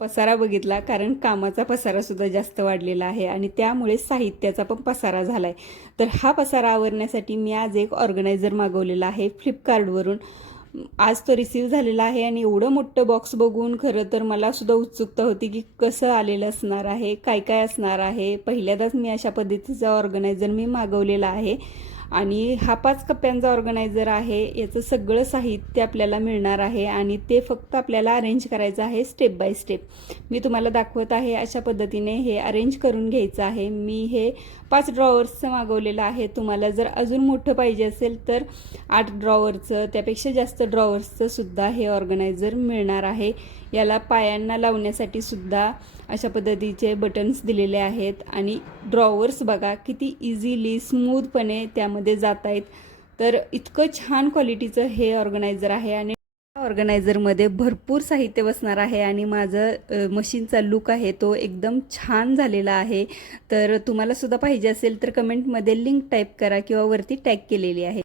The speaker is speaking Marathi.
पसारा बघितला, कारण कामाचा पसारा सुद्धा जास्त वाढलेला आहे आणि त्यामुळे साहित्याचा पण पसारा झालाय. तर हा पसारा आवरण्यासाठी मी आज एक ऑर्गनायझर मागवलेला आहे फ्लिपकार्टवरून. आज तो रिसीव झालेला आहे आणि एवढं मोठं बॉक्स बघून खरं तर मला सुद्धा उत्सुकता होती की कसं आलेलं असणार आहे, काय काय असणार आहे. पहिल्यांदाच मी अशा पद्धतीचा ऑर्गनायझर मी मागवलेला आहे आणि हा 5 कप्प्यांचा ऑर्गनायझर आहे. याचं सगळं साहित्य आपल्याला मिळणार आहे आणि ते फक्त आपल्याला अरेंज करायचं आहे स्टेप बाय स्टेप. मी तुम्हाला दाखवत आहे अशा पद्धतीने हे अरेंज करून घ्यायचं आहे. मी हे 5 ड्रॉवर्सचं मागवलेलं आहे. तुम्हाला जर अजून मोठं पाहिजे असेल तर 8 ड्रॉवरचं, त्यापेक्षा जास्त ड्रॉवर्सचं सुद्धा हे ऑर्गनायझर मिळणार आहे. याला पायांना लावण्यासाठी सुद्धा अशा पद्धतीचे बटन्स दिलेले आहेत आणि ड्रॉवर्स बघा किती इझिली स्मूथपणे त्यामध्ये जात आहेत. तर इतकं छान क्वालिटीचं हे ऑर्गनायझर आहे आणि ऑर्गनायझरमध्ये भरपूर साहित्य बसणार आहे आणि माझं मशीनचा लुक आहे तो एकदम छान झालेला आहे. तर तुम्हाला सुद्धा पाहिजे असेल तर कमेंटमध्ये लिंक टाईप करा किंवा वरती टॅग केलेली आहे.